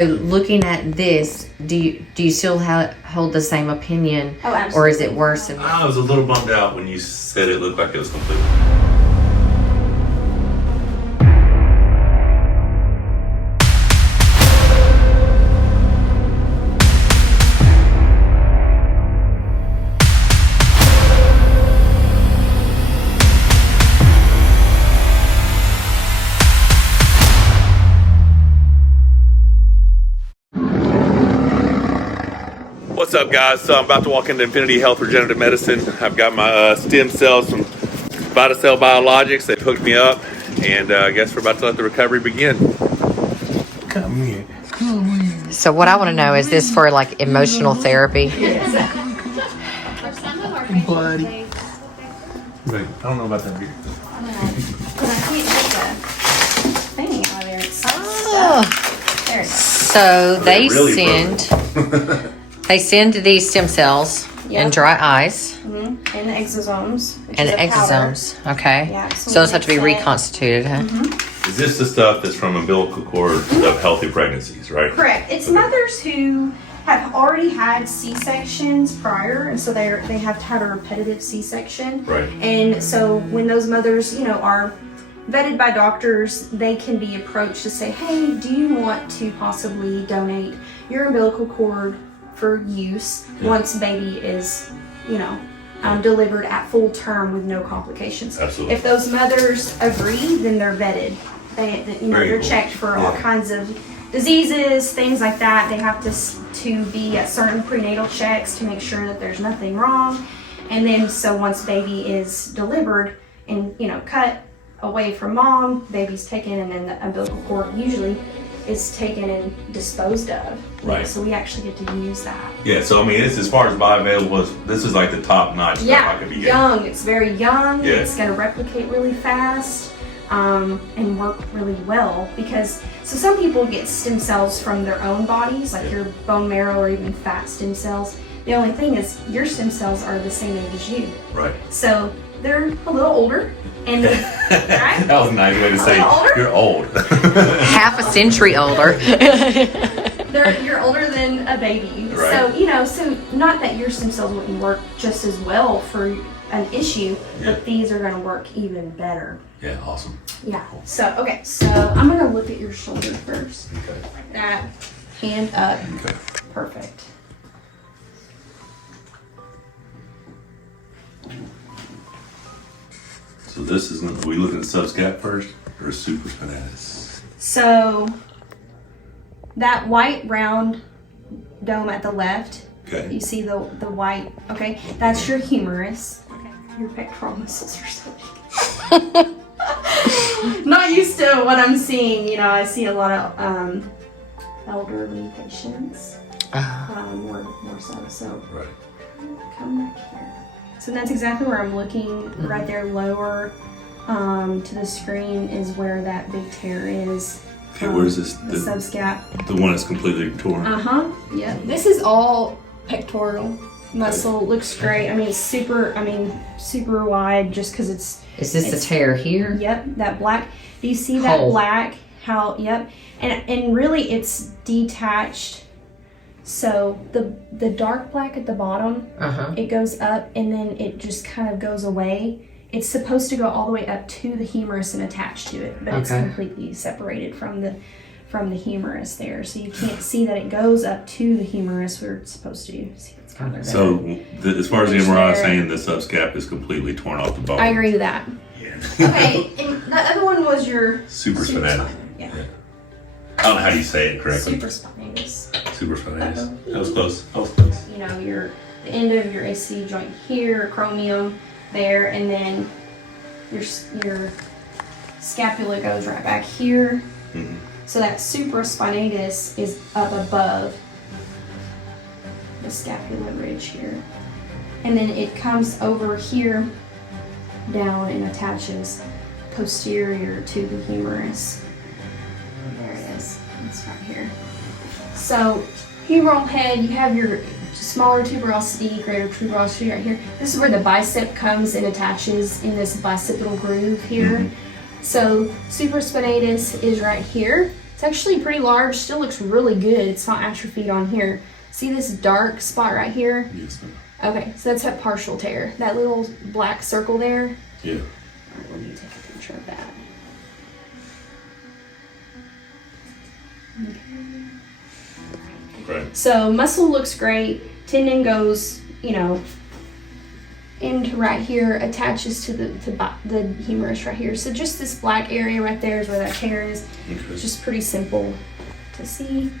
Looking at this, do you still hold the same opinion? Oh, absolutely. Or is it worse? I was a little bummed out when you said it looked like it was complete. What's up, guys? So I'm about to walk into Infinity Health Regenerative Medicine. I've got my stem cells from VitaCell Biologics. They've hooked me up, and I guess we're about to let the recovery begin. Come here. So what I want to know, is this for like emotional therapy? Buddy. Wait, I don't know about that beer. So they really send they send these stem cells in dry ice And the exosomes. and the exosomes. Okay. Yeah, So those have to be reconstituted, huh? Is this the stuff that's from umbilical cord of healthy pregnancies, right? Correct. It's mothers who have already had C-sections prior, and so they have had a repetitive C-section. Right. And so when those mothers, are vetted by doctors, they can be approached to say, hey, do you want to possibly donate your umbilical cord for use once baby is, delivered at full term with no complications. Absolutely. If those mothers agree, then they're vetted. They're cool. checked for all kinds of diseases, things like that. They have to be at certain prenatal checks to make sure that there's nothing wrong. And then so once baby is delivered and cut away from mom, baby's taken, and then the umbilical cord usually is taken and disposed of. Right. So we actually get to use that. Yeah, so I mean, it's as far as bioavailable, this is like the top notch stuff I could be getting. Young. It's very young. Yeah. It's going to replicate really fast and work really well because some people get stem cells from their own bodies, like your bone marrow or even fat stem cells. The only thing is your stem cells are the same age as you. Right. So they're a little older. And right? That was a nice way to say you're old. Half a century older. You're older than a baby. Right. So not that your stem cells wouldn't work just as well for an issue, but these are going to work even better. Yeah, awesome. Yeah. So I'm going to look at your shoulder first. Okay. Like that. Hand up. Okay. Perfect. So this is, we looking at subscap first or supraspinatus? So that white round dome at the left, Okay. you see the white, okay? That's your humerus. Okay. Your pectoral muscles are so big. Not used to what I'm seeing. I see a lot of elderly patients. More so. Right. Come back here. So that's exactly where I'm looking. Right there, lower to the screen is where that big tear is. Okay, where's this? The subscap. The one that's completely torn? Yeah. This is all pectoral muscle. Looks great. I mean, it's super wide just because it's... Is this the tear here? Yep, that black. Do you see that black? Yep. And really it's detached. So the dark black at the bottom, it goes up and then it just kind of goes away. It's supposed to go all the way up to the humerus and attach to it, but it's completely separated from the humerus there. So you can't see that it goes up to the humerus where it's supposed to. See, it's kind of so as far as the MRI is saying, the subscap is completely torn off the bone. I agree with that. Yeah. Okay, and the other one was your supraspinatus. Yeah. I don't know how you say it correctly. Supraspinatus. Supraspinatus. That was close. The end of your AC joint here, acromion there, and then your scapula goes right back here. Mm-hmm. So that supraspinatus is up above the scapula ridge here. And then it comes over here down and attaches posterior to the humerus. There it is. It's right here. So humeral head, you have your smaller tuberosity, greater tuberosity right here. This is where the bicep comes and attaches in this bicipital groove here. So supraspinatus is right here. It's actually pretty large. Still looks really good. It's not atrophied on here. See this dark spot right here? Yes, ma'am. Okay, so that's a partial tear. That little black circle there. Yeah. All right, let me take a picture of that. Okay. So muscle looks great. Tendon goes, you know, into right here, attaches to the humerus right here. So just this black area right there is where that tear is. Okay. It's just pretty simple to see.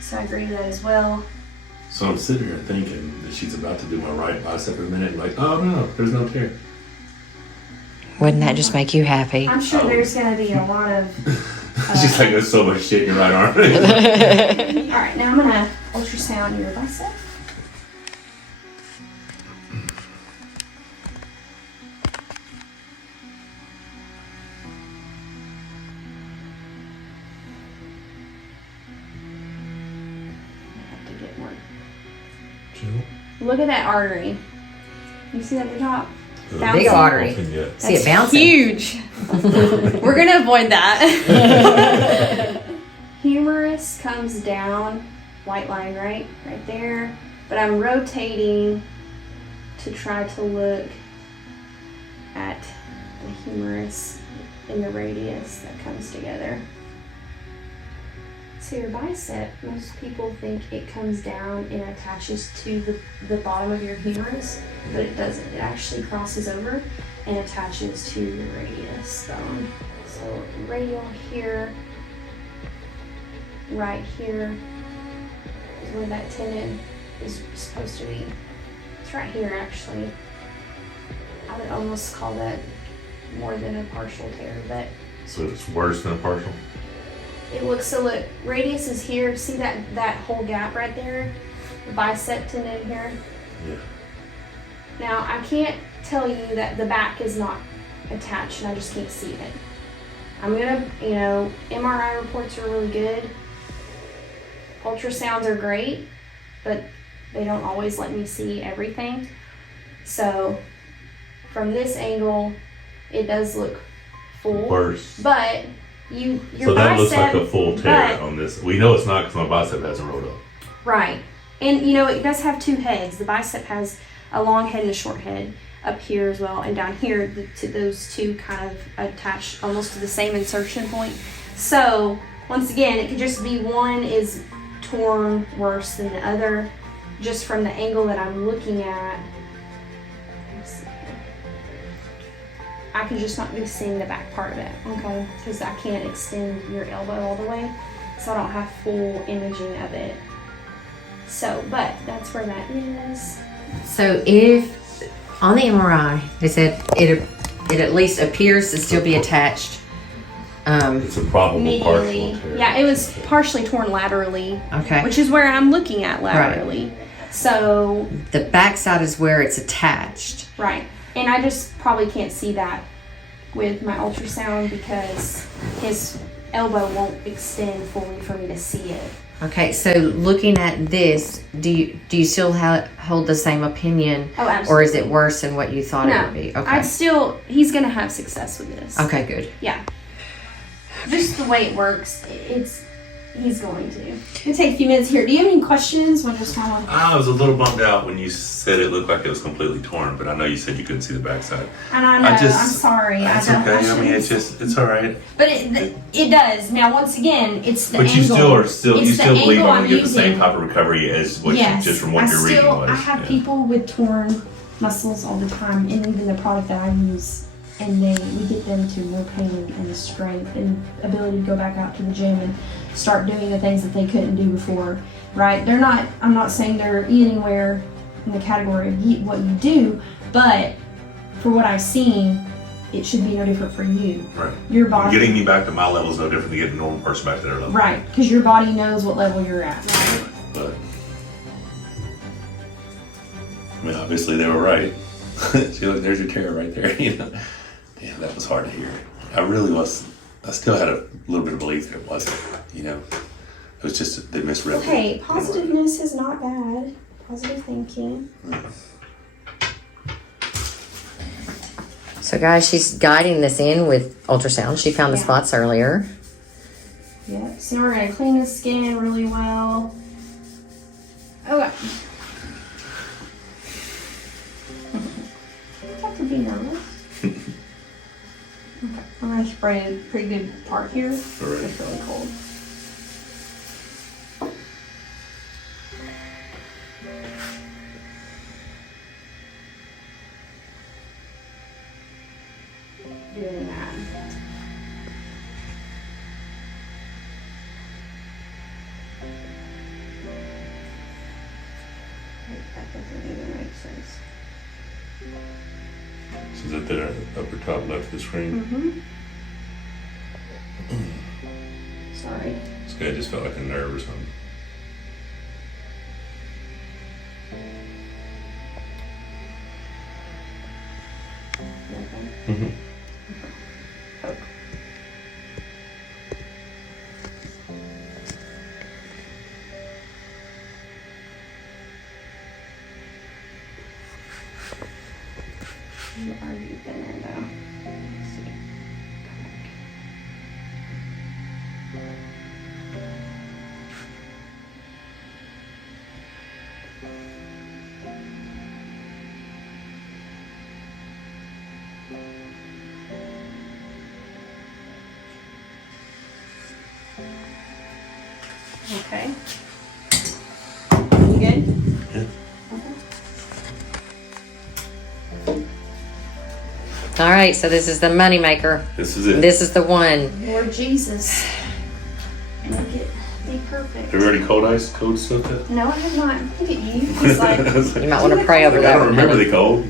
So I agree with that as well. So I'm sitting here thinking that she's about to do my right bicep in a minute. Like, oh no, there's no tear. Wouldn't that just make you happy? I'm sure there's going to be a lot of... She's like, there's so much shit in your right arm. All right, now I'm going to ultrasound your bicep. Look at that artery. You see that at the top? Big artery. See it bouncing. Huge. We're gonna avoid that. Humerus comes down, white line right there. But I'm rotating to try to look at the humerus in the radius that comes together. So your bicep, most people think it comes down and attaches to the bottom of your humerus, but it doesn't. It actually crosses over and attaches to your radius bone. So radial here, right here is where that tendon is supposed to be. It's right here actually. I would almost call that more than a partial tear, but So it's worse than a partial? it looks so look, radius is here. See that whole gap right there? The bicep tendon here. Yeah. Now I can't tell you that the back is not attached and I just can't see it. I'm gonna, MRI reports are really good. Ultrasounds are great, but they don't always let me see everything. So from this angle, it does look full. Worse. But your so that bicep, looks like a full tear on this. We know it's not because my bicep hasn't rolled up. Right. And it does have two heads. The bicep has a long head and a short head up here as well. And down here, those two kind of attach almost to the same insertion point. So once again, it could just be one is torn worse than the other just from the angle that I'm looking at. I could just not be seeing the back part of it, okay? Because I can't extend your elbow all the way, so I don't have full imaging of it. So, but that's where that is. So if on the MRI they said it at least appears to still be attached. It's a probable partial tear. Yeah, it was partially torn laterally. Okay. Which is where I'm looking at laterally. Right. So the backside is where it's attached. Right. And I just probably can't see that with my ultrasound because his elbow won't extend fully for me to see it. Okay, so looking at this, do you still hold the same opinion? Oh, absolutely. Or is it worse than what you thought no, it would be? Okay. He's going to have success with this. Okay, good. Yeah. Just the way it works, he's going to. It'll take a few minutes here. Do you have any questions? I was a little bummed out when you said it looked like it was completely torn, but I know you said you couldn't see the backside. And I know, I'm sorry. That's okay. I mean, it's all right. But it does. Now, once again, it's the but angle. You still believe I'm going to get the same using. Type of recovery as what just from what your reading was. I have people with torn muscles all the time, and even the product that I use, and we get them to more pain and strength and ability to go back out to the gym and start doing the things that they couldn't do before, right? I'm not saying they're anywhere in the category of what you do, but for what I've seen, it should be no different for you. Right. Your body. Getting me back to my level is no different than getting a normal person back to their level. Right, because your body knows what level you're at, right? But, I mean, obviously they were right. See, look, there's your tear right there, Damn, that was hard to hear. I still had a little bit of belief that it wasn't, It was just, they misread it. Okay, positiveness is not bad. Positive thinking. So guys, she's guiding this in with ultrasound. She found the spots earlier. Yep. So we're gonna clean the skin really well. Okay. You have to be nervous. Okay. I'm gonna spray a pretty good part here. All right. It's really cold. Doing that. That doesn't even make sense. So is that the upper top left of the screen? Sorry. This guy just felt like a nerve or something. Okay. You are deep in there though. Let's see. Okay. You good? Yeah. All right, so this is the money maker. This is it. This is the one. Lord Jesus. Make it be perfect. Have you already cold stuff yet? No, I have not. Look at you. He's like, You might want to pray over I that don't one. remember honey. the cold.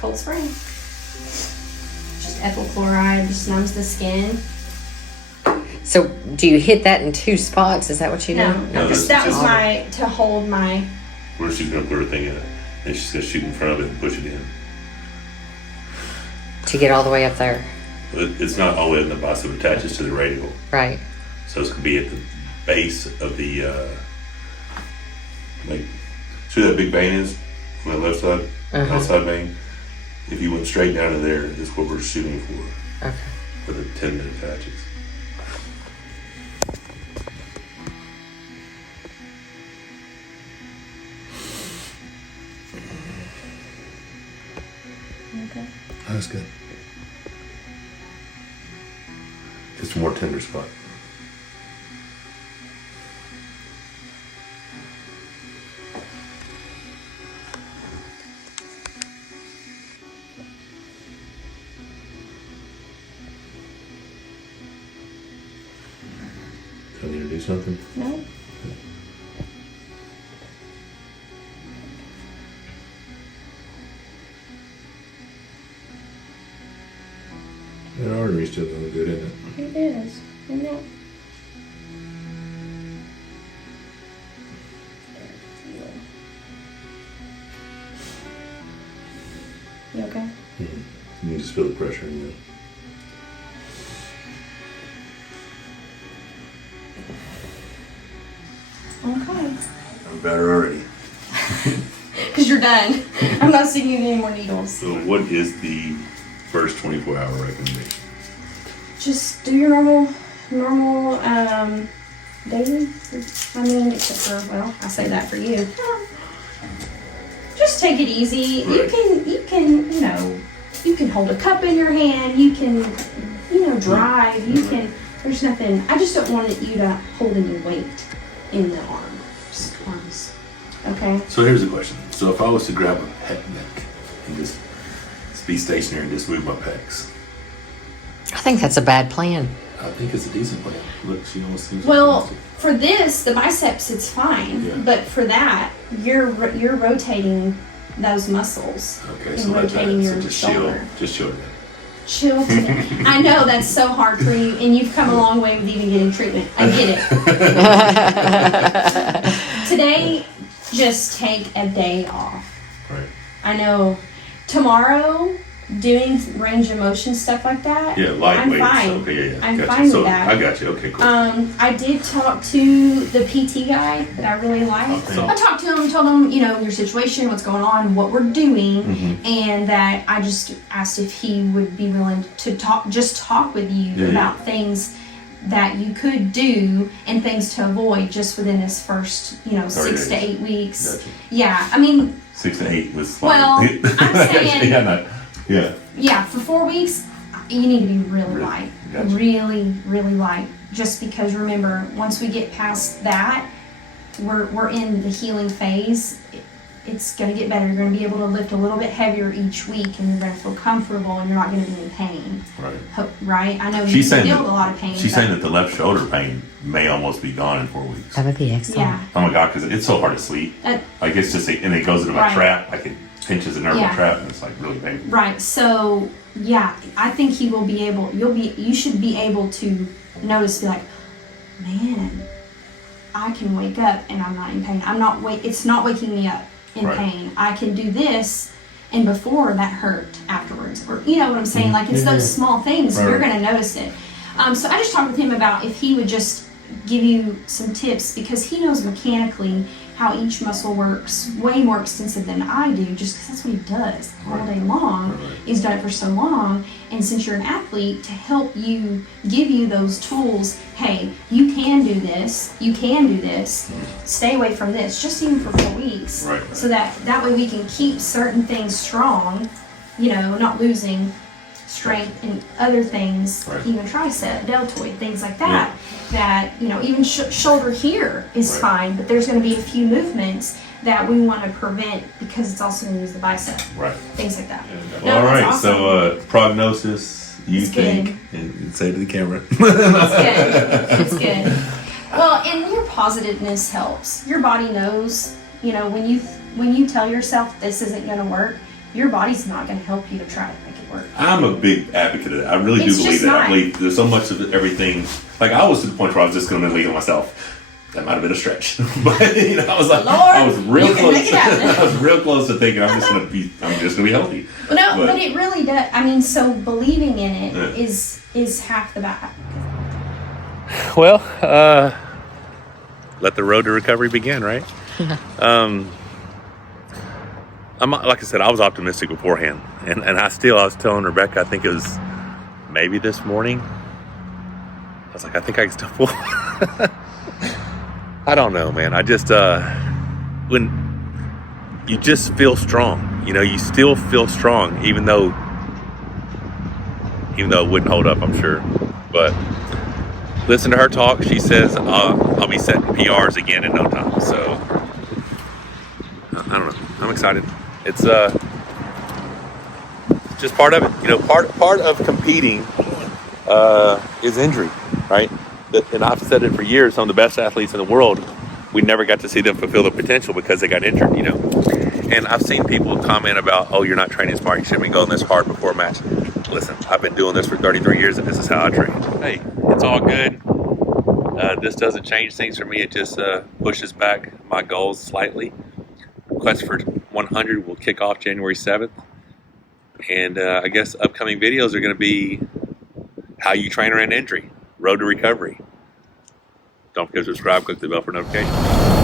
cold spray. Just ethyl chloride, just numbs the skin. So do you hit that in 2 spots? Is that what you do? No, No, just that's that was just- my, to hold my, Where's she's gonna put her thing in it? And she's gonna shoot in front of it and push it in. To get all the way up there. But it's not all the way in the bottom, it attaches to the radial. Right. So it's gonna be at the base of the like see where that big vein is on the left side, outside vein. If you went straight down to there, is what we're shooting for. Okay. For the tendon that attaches. okay. That's good. Just a more tender spot. Do I need to do something? No? That artery's still doing good, isn't it? It is. Isn't it? You okay? You can just feel the pressure in you. Okay. I'm better already. Because you're done. I'm not sticking you any more needles. So what is the first 24-hour recommendation? Just do your normal daily. I mean, except for, well, I say that for you. Just take it easy. Right. You can, you can hold a cup in your hand. You can, drive. You can. There's nothing. I just don't want you to hold any weight in the arms. Okay. So here's the question. So if I was to grab a pec neck and just be stationary and just move my pecs, I think that's a bad plan. I think it's a decent plan. Look, she almost seems Well, like for this, the biceps, it's fine. Yeah. But for that, you're rotating those muscles. okay, and so like that. rotating So your just shoulder. chill. Chill today. I know that's so hard for you, and you've come a long way with even getting treatment. I get it. Today, just take a day off. Right. I know tomorrow, doing range of motion stuff like that, Yeah, lightweight. I'm fine. Okay, yeah. I'm Gotcha. fine with So that. I got you. Okay, cool. I did talk to the PT guy that I really like. Okay. I talked to him, told him, your situation, what's going on, what we're doing, Mm-hmm. and that I just asked if he would be willing to talk with you Yeah, about things that you could do and things to avoid just within this first, 6 to 8 weeks. Gotcha. Yeah, I mean, 6 to 8 was fine. well, I'm saying, yeah. for 4 weeks, you need to be really light. Gotcha. Really, really light. Just because remember, once we get past that, we're in the healing phase. It's going to get better. You're going to be able to lift a little bit heavier each week, and you're going to feel comfortable, and you're not going to be in pain. Right. Right? I know you She's saying feel that, a lot of pain. She's saying that the left shoulder pain may almost be gone in 4 weeks. That would be excellent. Yeah. Oh my God, because it's so hard to sleep. Like it's just, and it goes into my Right. trap. Like it pinches a nerve in Yeah. the trap, and it's like really painful. Right. So yeah, I think he will be able. You should be able to notice. Be like, man, I can wake up and I'm not in pain. It's not waking me up in Right. pain. I can do this, and before that hurt afterwards. Or you know what I'm saying? Like it's those small things. Right. You're gonna notice it. So I just talked with him about if he would just give you some tips, because he knows mechanically how each muscle works way more extensive than I do, just because that's what he does all day long. Right. He's done it for so long, and since you're an athlete, to help you, give you those tools, hey, you can do this, stay away from this, just even for 4 weeks, Right. so that way we can keep certain things strong, not losing strength in other things, Right. even tricep, deltoid, things like that. That even shoulder here is Right. fine, but there's going to be a few movements that we want to prevent because it's also going to use the bicep, Right. things like that. All that's right. awesome. So prognosis, you It's think, and say to the camera. It's good. Well, and your positiveness helps. Your body knows, when you tell yourself this isn't going to work, your body's not going to help you to try to make it work. I'm a big advocate of that. I really It's do believe just that. not. I believe there's so much of everything. Like I was to the point where I was just going to leave it myself. That might have been a stretch, but I was like, Lord, I was real you can close. make it happen. I was real close to thinking I'm just going to be healthy. Well, no, but it really does. I mean, so believing in it Yeah. is half the battle. Well, let the road to recovery begin, right? I'm like I said, I was optimistic beforehand, and I was telling Rebecca, I think it was maybe this morning. I was like, I think I can still pull. I don't know, man. I just when you just feel strong, you still feel strong, even though it wouldn't hold up, I'm sure. But listen to her talk. She says I'll be setting PRs again in no time. So I don't know. I'm excited. It's just part of it. Part of competing is injury, right? And I've said it for years. Some of the best athletes in the world, we never got to see them fulfill their potential because they got injured. And I've seen people comment about, oh, you're not training smart. You shouldn't be going this hard before a match. Listen, I've been doing this for 33 years, and this is how I train. Hey, it's all good. This doesn't change things for me. It just pushes back my goals slightly. Quest for 100 will kick off January 7th. And I guess upcoming videos are going to be how you train around injury, road to recovery. Don't forget to subscribe, click the bell for notifications.